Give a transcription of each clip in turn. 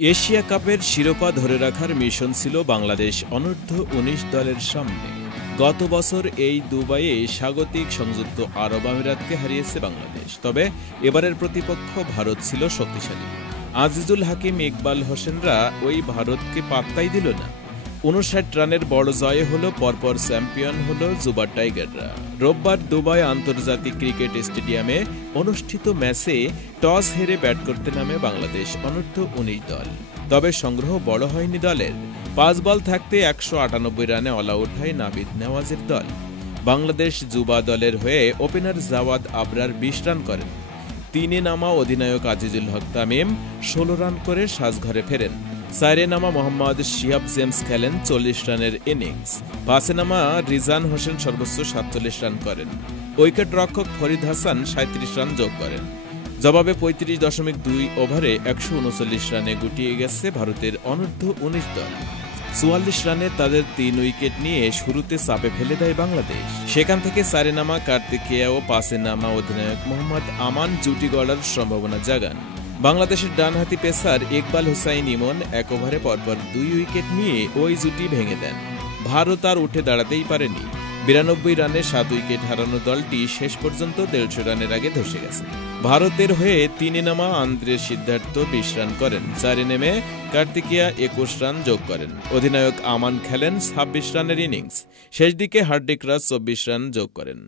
Asia কাপের শিরোপা ধরে রাখার মিশন ছিল বাংলাদেশ অনূর্ধ্ব-১৯ দলের সামনে। গত বছর এই দুবাইয়ে স্বাগতিক সংযুক্ত আরব আমিরাতকে হারিয়েছে বাংলাদেশ। তবে এবারের প্রতিপক্ষ ভারত ছিল শক্তিশালী। আজিজুল হাকিম, ইকবাল হোসেনরা ওই ভারতকে পাত্তাই দিল না। ৫৯ রানের বড় জয় হল, পরপর চ্যাম্পিয়ন হল যুবা টাইগাররা। রোববার দুবাই আন্তর্জাতিক ক্রিকেট স্টেডিয়ামে অনুষ্ঠিত ম্যাচে টস হেরে ব্যাট করতে নামে বাংলাদেশ অনূর্ধ্ব-১৯ দল। তবে সংগ্রহ বড় হয়নি দলের। ৫ বল থাকতে ১৯৮ রানে অল আউট হয় নাবিদ নেওয়াজের দল। বাংলাদেশ যুবা দলের হয়ে ওপেনার জাওয়াদ আবরার ২০ রান করেন। ৩-এ নামা অধিনায়ক আজিজুল হক তামিম ১৬ রান করে সাজঘরে ফেরেন। ৪-এ নামা মোহাম্মদ শিহাব জেমস খেলেন ৪০ রানের ইনিংস। ৫-এ নামা রিজান হোসেন সর্বোচ্চ ৪৭ রান করেন। উইকেট রক্ষক ফরিদ হাসান ৩৭ রান যোগ করেন। জবাবে ৩৫.২ ওভারে ১৩৯ রানে গুটিয়ে গেছে ভারতের অনূর্ধ্ব-১৯ দল। ৪৪ রানে তাদের ৩ উইকেট নিয়ে শুরুতে চাপে ফেলে দেয় বাংলাদেশ। সেখান থেকে ৪-এ নামা কার্তিকেয়া ও ৫-এ নামা অধিনায়ক মোহাম্মদ আমান জুটি গড়ার সম্ভাবনা জাগান। বাংলাদেশের ডানহাতি পেসার ইকবাল হোসাইন ইমন ১ ওভারে পরপর ২ উইকেট নিয়ে ওই জুটি ভেঙে দেন। ভারত আর উঠে দাঁড়াতেই পারেনি। ৯২ রানে ৭ উইকেট হারানো দলটি শেষ পর্যন্ত ১৫০ রানের আগে ধসে গেছে। ভারতের হয়ে ৩-এ নামা আন্দ্রে সিদ্ধার্থ ২০ রান করেন। ৪-এ নেমে কার্তিকেয়া ২১ রান যোগ করেন। অধিনায়ক আমান খেলেন ২৬ রানের ইনিংস। শেষ দিকে হার্দিক রাজ ২৪ রান যোগ করেন।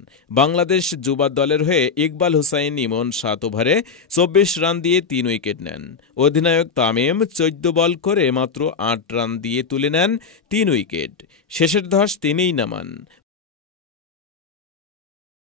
বাংলাদেশ যুবা দলের হয়ে ইকবাল হোসাইন ইমন ৭ ওভারে ২৪ রান দিয়ে ৩ উইকেট নেন। অধিনায়ক তামিম ১৪ বল করে মাত্র ৮ রান দিয়ে তুলে নেন ৩ উইকেট। শেষের ধস তিনিই নামান।